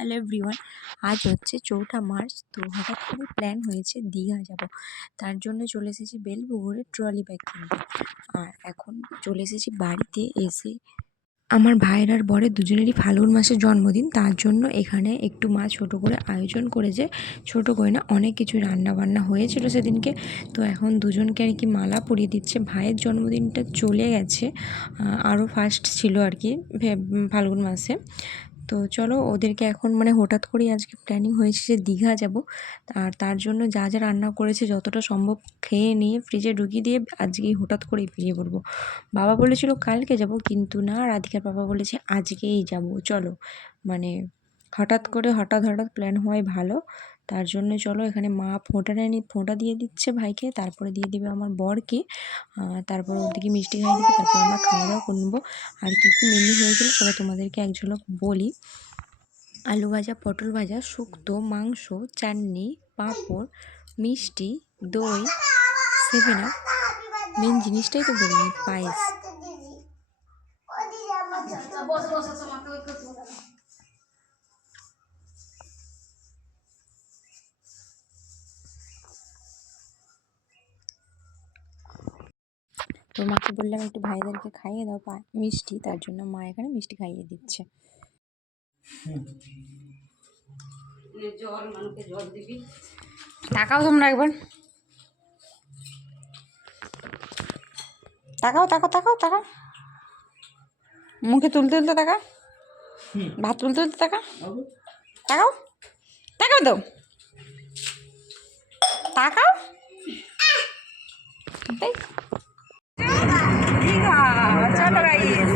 Hello everyone, আজ হচ্ছে 4ঠা March. তো হঠাৎ করে প্ল্যান হয়েছে দীঘা যাব। তার জন্য চলে এসেছি বেলপুকুরে ট্রলি ব্যাগ কিনতে। আর এখন চলে এসেছি বাড়িতে। এসে আমার ভাইয়ের আর বরের দুজনেরই ফাল্গুন মাসের জন্মদিন, তার জন্য এখানে একটু মা ছোটো করে আয়োজন করেছে। ছোটো করে না, অনেক কিছু রান্না বান্না হয়েছিল সেদিনকে। তো এখন দুজনকে আর কি মালা পরিয়ে দিচ্ছে। ভাইয়ের জন্মদিনটা চলে গেছে, আরও ফার্স্ট ছিল আর কি ফাল্গুন মাসে। তো চলো ওদেরকে এখন হঠাৎ করেই আজকে প্ল্যানিং হয়েছে যে দীঘা যাব। আর তার জন্য যা যা রান্না করেছে যতটা সম্ভব খেয়ে নিয়ে ফ্রিজে ঢুকিয়ে দিয়ে আজকেই হঠাৎ করেই বেরিয়ে পড়বো। বাবা বলেছিল কালকে যাব, কিন্তু না, রাধিকার বাবা বলেছে আজকেই যাব। চলো, হঠাৎ করে হঠাৎ প্ল্যান হওয়াই ভালো। তার জন্য চলো, এখানে মা ফোঁটা দিয়ে দিচ্ছে ভাইকে, তারপরে দিয়ে দিবে আমার বরকে, তারপর ওদিকে মিষ্টি খাইয়ে দিবে, তারপর আমরা খাওয়া দাওয়া করে নেবো। আর কী কী মেনু হয়েছিল সেটা তোমাদেরকে এক ঝলক বলি। আলু ভাজা, পটল ভাজা, শুক্তো, মাংস, চাটনি, পাঁপড়, মিষ্টি, দই, 7 আপ, মেন জিনিসটাই তো বলিনি, পায়েস। তো মাকে বললাম একটু ভাইদেরকে খাইয়ে দাও মিষ্টি, তার জন্য মা এখানে মিষ্টি খাইয়ে দিচ্ছে। তাকাও তোমরা একবার, তাকাও তাকাও তাকাও তাকাও, মুখে তুলতে তুলতে তাকা, ভাত তুলতে তুলতে তাকা, তাকাও তাকাও তো, তাকাও। চলো গাইস,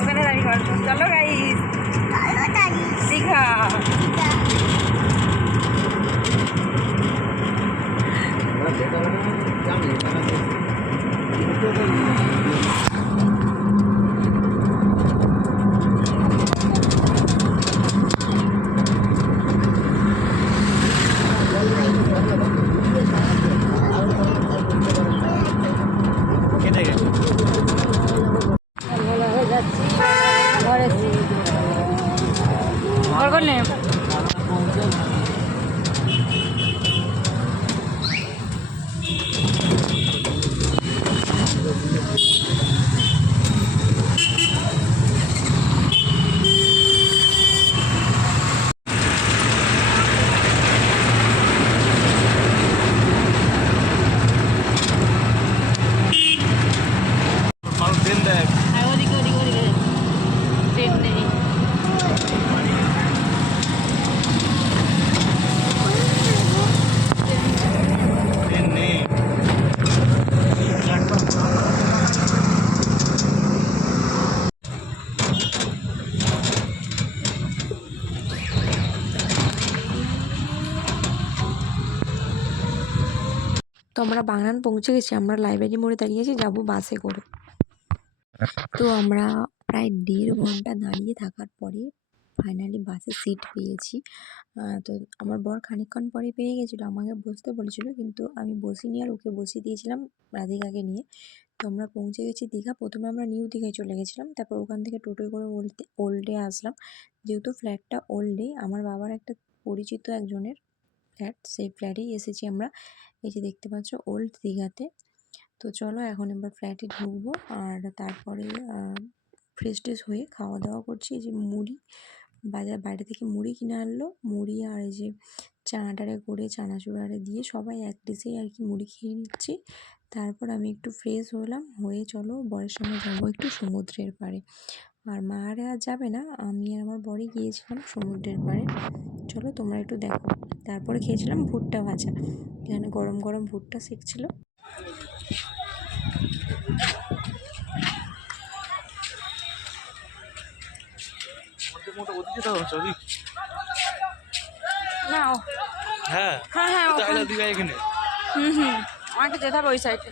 ওখানে দাঁড়িয়ে গল্প। চলো গাইস, দীঘা। তো আমরা বাগনান পৌঁছে গেছি। আমরা লাইব্রেরি মোড়ে দাঁড়িয়েছি, যাব বাসে করে। তো আমরা প্রায় 1.5 ঘন্টা দাঁড়িয়ে থাকার পরে ফাইনালি বাসে সিট পেয়েছি। তো আমার বর খানিকক্ষণ পরে পেয়ে গেছিলো, আমাকে বসতে বলেছিল, কিন্তু আমি বসিনি, আর ওকে বসিয়ে দিয়েছিলাম রাধিকাকে নিয়ে। তো আমরা পৌঁছে গেছি দীঘা। প্রথমে আমরা নিউ দীঘায় চলে গেছিলাম, তারপর ওখান থেকে টোটোয় করে ওল্ডে আসলাম। যেহেতু ফ্ল্যাটটা ওল্ডে, আমার বাবার একটা পরিচিত একজনের ফ্ল্যাট, সেই ফ্ল্যাটেই এসেছি আমরা। এই যে দেখতে পাচ্ছ ওল্ড দীঘাতে। তো চলো এখন এবার ফ্ল্যাটে ঢুকবো, আর তারপরে ফ্রেশ ট্রেশ হয়ে খাওয়া দাওয়া করছি। এই যে মুড়ি, বাইরে থেকে মুড়ি কিনে আনলো, মুড়ি আর এই যে চানাটারে করে চানাচুর আরে দিয়ে সবাই এক ডিশেই আর কি মুড়ি খেয়ে নিচ্ছি। তারপর আমি একটু ফ্রেশ হলাম, হয়ে চলো বরের সঙ্গে যাবো একটু সমুদ্রের পাড়ে। আর মা আরে আর যাবে না, আমি আর আমার বরই গিয়েছিলাম সমুদ্রের পাড়ে। চলো তোমরা একটু দেখো। তারপরে খেয়েছিলাম ভুট্টা ভাজা, এখানে গরম গরম ভুট্টা সেঁকছিল। হ্যাঁ হ্যাঁ হ্যাঁ, অনেকটা যেতে হবে ওই সাইডে।